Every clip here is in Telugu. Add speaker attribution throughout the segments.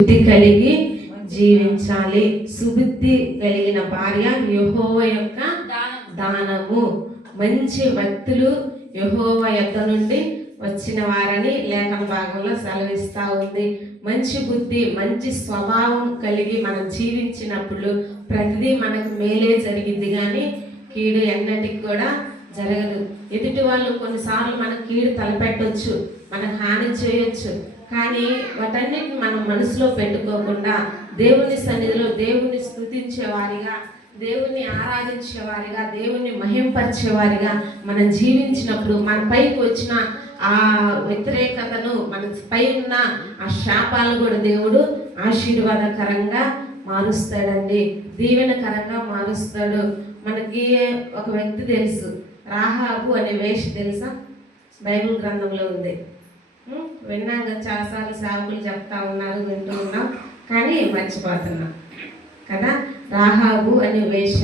Speaker 1: బుద్ధి కలిగి జీవించాలి. సుబుద్ధి కలిగిన భార్య యహోవ యొక్క దానము. మంచి వ్యక్తులు యహోవ యొక్క నుండి వచ్చిన వారని లేఖన భాగంలో సెలవిస్తూ ఉంది. మంచి బుద్ధి మంచి స్వభావం కలిగి మనం జీవించినప్పుడు ప్రతిదీ మనకు మేలే జరిగింది కానీ కీడు ఎన్నటికి కూడా జరగదు. ఎదుటి వాళ్ళు కొన్నిసార్లు మనకు కీడు తలపెట్టవచ్చు మనకు హాని చేయొచ్చు. కానీ వాటన్నిటిని మనం మనసులో పెట్టుకోకుండా దేవుని సన్నిధిలో దేవుని స్థుతించేవారిగా దేవుణ్ణి ఆరాధించేవారిగా దేవుణ్ణి మహింపరిచేవారిగా మనం జీవించినప్పుడు మన పైకి వచ్చిన ఆ వ్యతిరేకతను మన పై ఉన్న ఆ శాపాలను కూడా దేవుడు ఆశీర్వాదకరంగా మారుస్తాడండి. దీవెనకరంగా మారుస్తాడు. మనకి ఒక వ్యక్తి తెలుసు. రాహాబు అనే వేష తెలుసా? బైబిల్ గ్రంథంలో ఉంది. విన్నాం కదా చాలాసార్లు సాగులు చెప్తా ఉన్నారు వింటూ ఉన్నాం కానీ మర్చిపోతున్నాం. కదా? రాహాబు అనే వేష.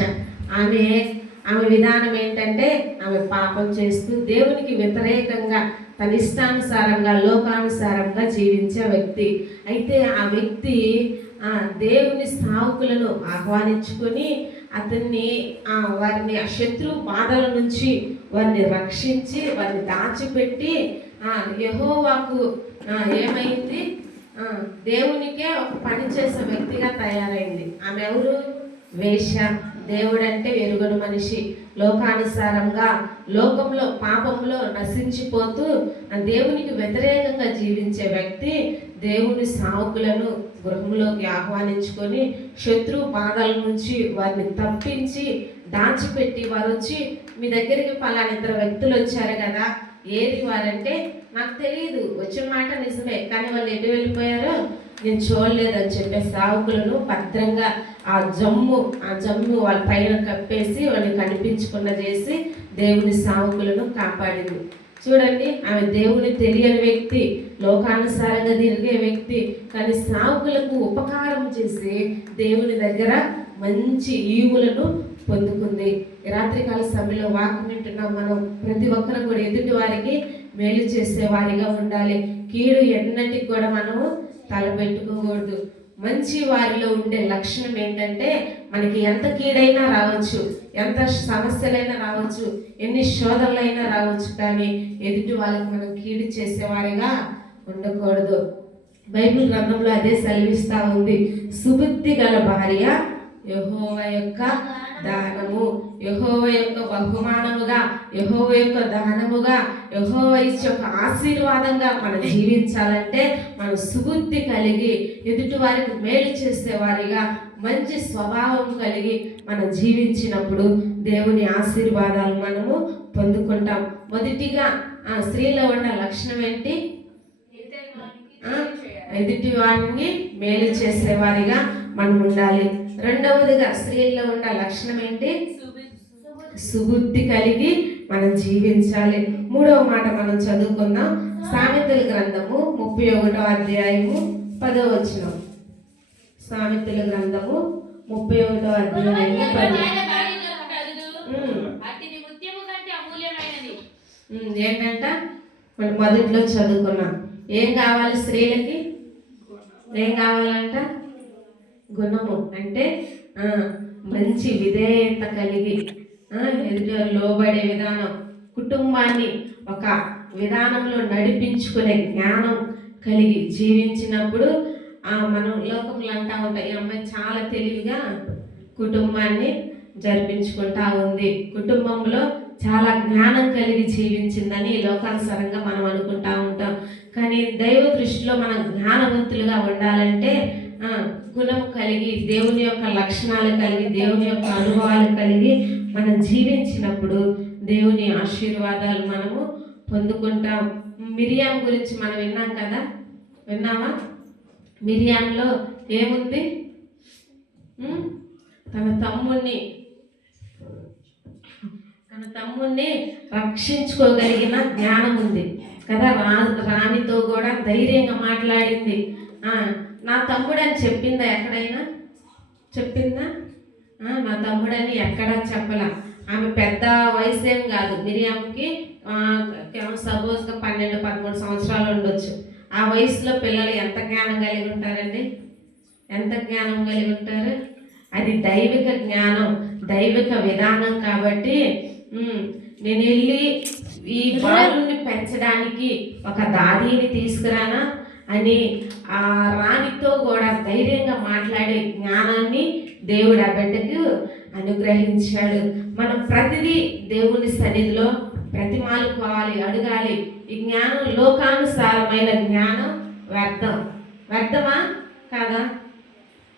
Speaker 1: ఆమె ఆమె విధానం ఏంటంటే ఆమె పాపం చేస్తూ దేవునికి వ్యతిరేకంగా తన ఇష్టానుసారంగా లోకానుసారంగా జీవించే వ్యక్తి. అయితే ఆ వ్యక్తి దేవుని సావుకులను ఆహ్వానించుకొని అతన్ని ఆ వారిని ఆ శత్రు బాధల నుంచి వారిని రక్షించి వారిని దాచిపెట్టి యహోవాకు ఏమైంది? దేవునికే ఒక పని చేసే వ్యక్తిగా తయారైంది. ఆమె ఎవరు? వేష దేవుడంటే ఎరుగడు మనిషి. లోకానుసారంగా లోకంలో పాపంలో నశించిపోతూ ఆ దేవునికి వ్యతిరేకంగా జీవించే వ్యక్తి దేవుని సావుకులను గృహంలోకి ఆహ్వానించుకొని శత్రు బాధల నుంచి వారిని తప్పించి దాచిపెట్టి వారు వచ్చి మీ దగ్గరికి పలానా ఇద్దరు వ్యక్తులు వచ్చారు కదా. ఏది వారంటే నాకు తెలియదు వచ్చిన మాట నిజమే కానీ వాళ్ళు ఎటు వెళ్ళిపోయారో నేను చూడలేదని చెప్పే సావుకులను భద్రంగా ఆ జమ్ము ఆ జమ్ము వాళ్ళ పైన కప్పేసి వాళ్ళని కనిపించకుండా చేసి దేవుని సావుకులను కాపాడింది. చూడండి ఆమె దేవుని తెలియని వ్యక్తి లోకానుసారంగా తిరిగే వ్యక్తి కానీ సావుకులకు ఉపకారం చేసి దేవుని దగ్గర మంచి ఈవులను పొందుకుంది. రాత్రికాల సమయంలో వాక్యం వింటున్నాం మనం ప్రతి ఒక్కరు కూడా ఎదుటి వారికి మేలు చేసే వారిగా ఉండాలి. కీడు ఎన్నటికి కూడా మనము తలపెట్టుకోకూడదు. మంచి వారిలో ఉండే లక్షణం ఏంటంటే మనకి ఎంత కీడైనా రావచ్చు ఎంత సమస్యలైనా రావచ్చు ఎన్ని శోధనలైనా రావచ్చు కానీ ఎదుటి వాళ్ళకి మనం కీడు చేసేవారిగా ఉండకూడదు. బైబిల్ గ్రంథంలో అదే సెలవిస్తూ ఉంది. సుబుద్ధి గల భార్య యహోవ యొక్క దానము. యెహోవ యొక్క బహుమానముగా యెహోవ యొక్క దానముగా యెహోవ ఇచ్చే ఒక ఆశీర్వాదంగా మనం జీవించాలంటే మనం సుబుద్ధి కలిగి ఎదుటి వారికి మేలు చేసే వారిగా మంచి స్వభావం కలిగి మనం జీవించినప్పుడు దేవుని ఆశీర్వాదాలు మనము పొందుకుంటాం. మొదటిగా ఆ స్త్రీలో ఉన్న లక్షణం ఏంటి? ఎదుటి వారిని మేలు చేసేవారిగా మనం ఉండాలి. రెండవదిగా స్త్రీల్లో ఉన్న లక్షణం ఏంటి? సుబుద్ధి కలిగి మనం జీవించాలి. మూడవ మాట మనం చదువుకుందాం. సామెతల గ్రంథము ముప్పై ఒకటో అధ్యాయము పదో వచనం. సామెతల గ్రంథము ముప్పై ఒకటో అధ్యాయము పది ఏంటంట? మనం మొదట్లో చదువుకున్నాం. ఏం కావాలి స్త్రీలకి? ఏం కావాలంట? గుణము. అంటే మంచి విధేయత కలిగి ఆ, లోబడే విధానం కుటుంబాన్ని ఒక విధానంలో నడిపించుకునే జ్ఞానం కలిగి జీవించినప్పుడు ఆ, మనం లోకంలో అంటా ఉంటాయి ఈ అమ్మాయి చాలా తెలివిగా కుటుంబాన్ని జరిపించుకుంటా ఉంది. కుటుంబంలో చాలా జ్ఞానం కలిగి జీవించిందని లోకానుసారంగా మనం అనుకుంటా ఉంటాం. కానీ దైవ దృష్టిలో మనం జ్ఞానవంతులుగా ఉండాలంటే గుణం కలిగి దేవుని యొక్క లక్షణాలు కలిగి దేవుని యొక్క అనుభవాలు కలిగి మనం జీవించినప్పుడు దేవుని ఆశీర్వాదాలు మనము పొందుకుంటాం. మిరియాం గురించి మనం విన్నాం కదా? విన్నావా? మిరియాంలో ఏముంది? తన తమ్ముణ్ణి తన తమ్ముణ్ణి రక్షించుకోగలిగిన జ్ఞానం ఉంది కదా? రా రాణితో కూడా ధైర్యంగా మాట్లాడింది. నా తమ్ముడు తమ్ముడని చెప్పిందా ఎక్కడైనా? చెప్పిందా? ఆ, నా తమ్ముడని ఎక్కడా చెప్పలా. ఆమె పెద్ద వయసు ఏం కాదు. మిరియామ్కి సపోజ్గా పన్నెండు పదమూడు సంవత్సరాలు ఉండొచ్చు. ఆ వయసులో పిల్లలు ఎంత జ్ఞానం కలిగి ఉంటారండి? ఎంత జ్ఞానం కలిగి ఉంటారు? అది దైవిక జ్ఞానం దైవిక విధానం కాబట్టి నేను వెళ్ళి ఈ బాలుని పెంచడానికి ఒక దాదీని తీసుకురానా? అని ఆ రాణితో కూడా ధైర్యంగా మాట్లాడే జ్ఞానాన్ని దేవుడు ఆ బిడ్డకు అనుగ్రహించాడు. మనం ప్రతిదీ దేవుని సన్నిధిలో ప్రతిమాలుకోవాలి అడగాలి. ఈ జ్ఞానం లోకానుసారమైన జ్ఞానం వ్యర్థం. వ్యర్థమా? కాదా?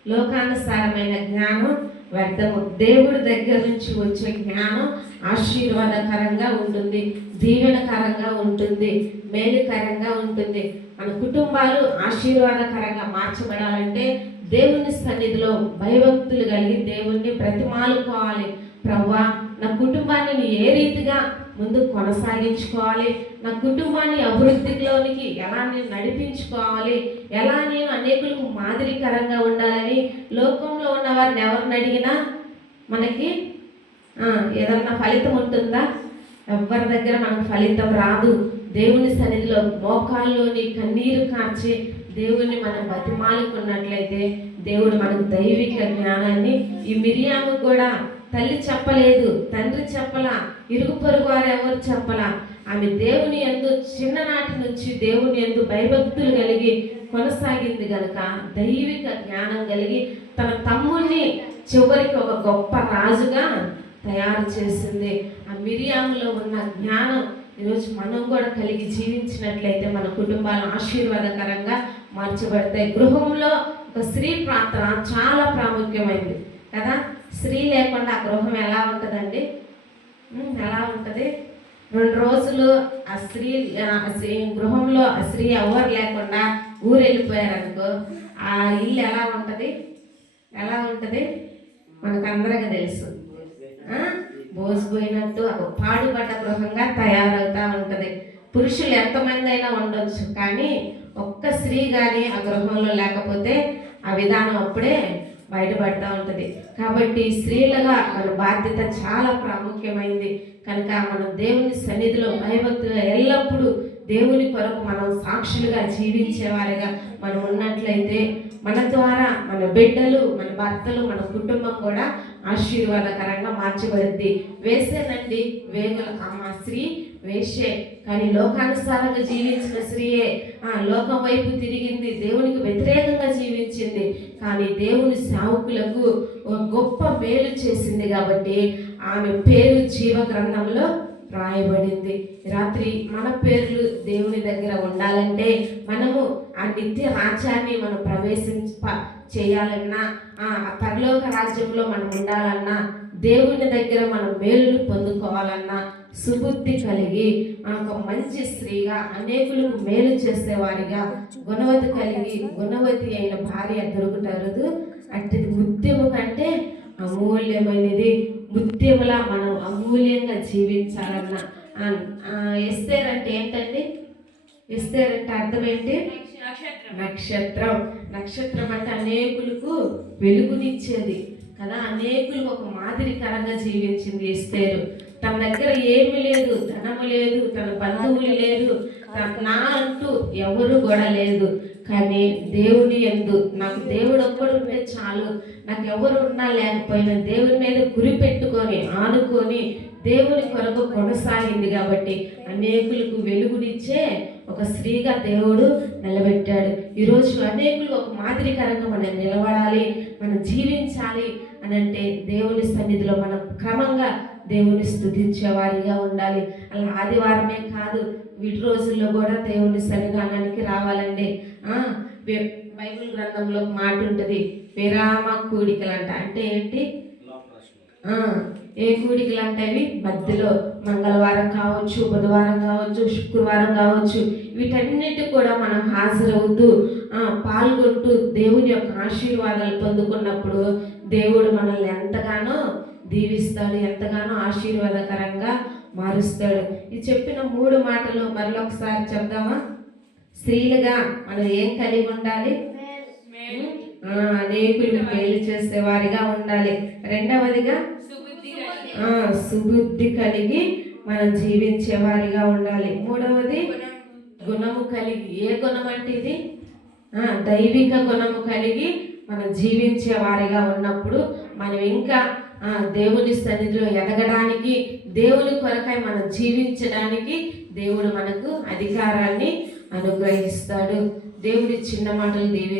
Speaker 1: లోకానుసారమైన జ్ఞానం వ్యర్థము. దేవుడి దగ్గర నుంచి వచ్చే జ్ఞానం ఆశీర్వాదకరంగా ఉంటుంది దీవెనకరంగా ఉంటుంది మేలుకరంగా ఉంటుంది. మన కుటుంబాలు ఆశీర్వాదకరంగా మార్చబడాలంటే దేవుని సన్నిధిలో భయభక్తులు కలిగి దేవుణ్ణి ప్రతిమాలుకోవాలి. ప్రవ్వా నా కుటుంబాన్ని ఏ రీతిగా ముందు కొనసాగించుకోవాలి. నా కుటుంబాన్ని అభివృద్ధిలోనికి ఎలా నేను నడిపించుకోవాలి? ఎలా నేను అనేకులకు మాదిరికరంగా ఉండాలని లోకంలో ఉన్న వారిని ఎవరిని అడిగినా మనకి ఏదన్నా ఫలితం ఉంటుందా? ఎవరి దగ్గర మనకు ఫలితం రాదు. దేవుని సన్నిధిలో మోకాల్లోని కన్నీరు కార్చి దేవుని మనం బతిమాలుకున్నట్లయితే దేవుడు మనకు దైవిక జ్ఞానాన్ని ఈ మిరియాము కూడా తల్లి చెప్పలేదు తండ్రి చెప్పలా ఇరుగు పొరుగు వారు ఎవరు చెప్పలా? ఆమె దేవుని ఎందు చిన్ననాటి నుంచి దేవుని ఎందు భయభక్తులు కలిగి కొనసాగింది గనుక దైవిక జ్ఞానం కలిగి తన తమ్ముడిని చివరికి ఒక గొప్ప రాజుగా తయారు చేసింది. ఆ మిరియాములో ఉన్న జ్ఞానం ఈరోజు మనం కూడా కలిగి జీవించినట్లయితే మన కుటుంబాలు ఆశీర్వాదకరంగా మార్చబడతాయి. గృహంలో ఒక స్త్రీ ప్రార్థన చాలా ప్రాముఖ్యమైనది కదా? స్త్రీ లేకుండా ఆ గృహం ఎలా ఉంటుందండి? ఎలా ఉంటుంది? రెండు రోజులు ఆ స్త్రీ ఆ స్త్రీ గృహంలో ఆ స్త్రీ ఎవరు లేకుండా ఊరు వెళ్ళిపోయారనుకో ఆ ఇల్లు ఎలా ఉంటుంది? ఎలా ఉంటుంది? మనకందరికీ తెలుసు. బోసిపోయినట్టు ఒక పాడుపడ్డ గృహంగా తయారవుతూ ఉంటుంది. పురుషులు ఎంతమంది అయినా ఉండొచ్చు కానీ ఒక్క స్త్రీ కానీ ఆ గృహంలో లేకపోతే ఆ విధానం అప్పుడే బయటపడతా ఉంటుంది. కాబట్టి స్త్రీలుగా మన బాధ్యత చాలా ప్రాముఖ్యమైంది. కనుక మనం దేవుని సన్నిధిలో భయభక్తులు ఎల్లప్పుడూ దేవుని కొరకు మనం సాక్షులుగా జీవించేవారిగా మనం ఉన్నట్లయితే మన ద్వారా మన బిడ్డలు మన భర్తలు మన కుటుంబం కూడా ఆశీర్వాదకరంగా మార్చబడింది వేసేనండి వేగుల అమ్మ స్త్రీ వేషే. కానీ లోకానుసారంగా జీవించిన స్త్రీయే. ఆ లోకం వైపు తిరిగింది. దేవునికి వ్యతిరేకంగా జీవించింది. కానీ దేవుని సావుకులకు ఒక గొప్ప మేలు చేసింది కాబట్టి ఆమె పేరు జీవ గ్రంథంలో రాయబడింది. రాత్రి మన పేర్లు దేవుని దగ్గర ఉండాలంటే మనము ఆ నిత్య రాజ్యాన్ని మనం ప్రవేశింప చేయాలన్నా ఆ పరలోక రాజ్యంలో మనం ఉండాలన్నా దేవుని దగ్గర మనం మేలు పొందుకోవాలన్నా సుబుద్ధి కలిగి ఒక మంచి స్త్రీగా అనేకులకు మేలు చేసేవారిగా గుణవతి కలిగి గుణవతి అయిన భార్య దొరుకుతారు అట్టి ఉద్యమం కంటే అమూల్యమైనది. ముత్యములా మనం అమూల్యంగా జీవించాలన్న. ఎస్తేర్ అంటే ఏంటండి? ఎస్తేర్ అంటే అర్థం ఏంటి?
Speaker 2: నక్షత్రం.
Speaker 1: నక్షత్రం. నక్షత్రం అంటే అనేకులకు వెలుగునిచ్చేది. కదా? అనేకులకు ఒక మాదిరికరంగా జీవించింది ఎస్తేరు. తన దగ్గర ఏమీ లేదు ధనము లేదు తన బంధువులు లేదు నా అంటూ ఎవరు కూడా లేదు. కానీ దేవుని ఎందు నాకు దేవుడు ఒక్కడు ఉంటే చాలు. నాకు ఎవరు ఉన్నా లేకపోయినా దేవుని మీద గురి పెట్టుకొని ఆనుకొని దేవుని కొరకు కొనసాగింది కాబట్టి అనేకులకు వెలుగునిచ్చే ఒక స్త్రీగా దేవుడు నిలబెట్టాడు. ఈరోజు అనేకులు ఒక మాదిరికరంగా మనం నిలబడాలి మనం జీవించాలి అని అంటే దేవుని సన్నిధిలో మనం క్రమంగా దేవుని స్థుతించే వారిగా ఉండాలి. అలా ఆదివారమే కాదు వీటి రోజుల్లో కూడా దేవుని సన్నిధానానికి రావాలండి. బైబిల్ గ్రంథంలో మాట ఉంటుంది విరామ కూడికలంట. అంటే ఏంటి? ఏ కూడికలు అంటే అవి? మధ్యలో మంగళవారం కావచ్చు బుధవారం కావచ్చు శుక్రవారం కావచ్చు వీటన్నిటి కూడా మనం హాజరవుతూ పాల్గొంటూ దేవుని యొక్క ఆశీర్వాదాలు పొందుకున్నప్పుడు దేవుడు మనల్ని ఎంతగానో దీవిస్తాడు ఎంతగానో ఆశీర్వాదకరంగా మారుస్తాడు. ఈ చెప్పిన మూడు మాటలు మరొకసారి చెప్దామా? స్త్రీలుగా మనం ఏం కలిగి ఉండాలి? అనేకులకు మేలు చేసే వారిగా ఉండాలి. రెండవదిగా?
Speaker 2: సుబుద్ధి కలిగి.
Speaker 1: ఆ సుబుద్ధి కలిగి మనం జీవించే వారిగా ఉండాలి. మూడవది? గుణము కలిగి. ఏ గుణం అంటే ఇది? ఆ, దైవిక గుణము కలిగి మనం జీవించే వారిగా ఉన్నప్పుడు మనం ఇంకా దేవుని సన్నిధిలో ఎదగడానికి దేవుని కొరకై మనం జీవించడానికి దేవుడు మనకు అధికారాన్ని అనుగ్రహిస్తాడు. దేవుడి చిన్న మాటలు దేవి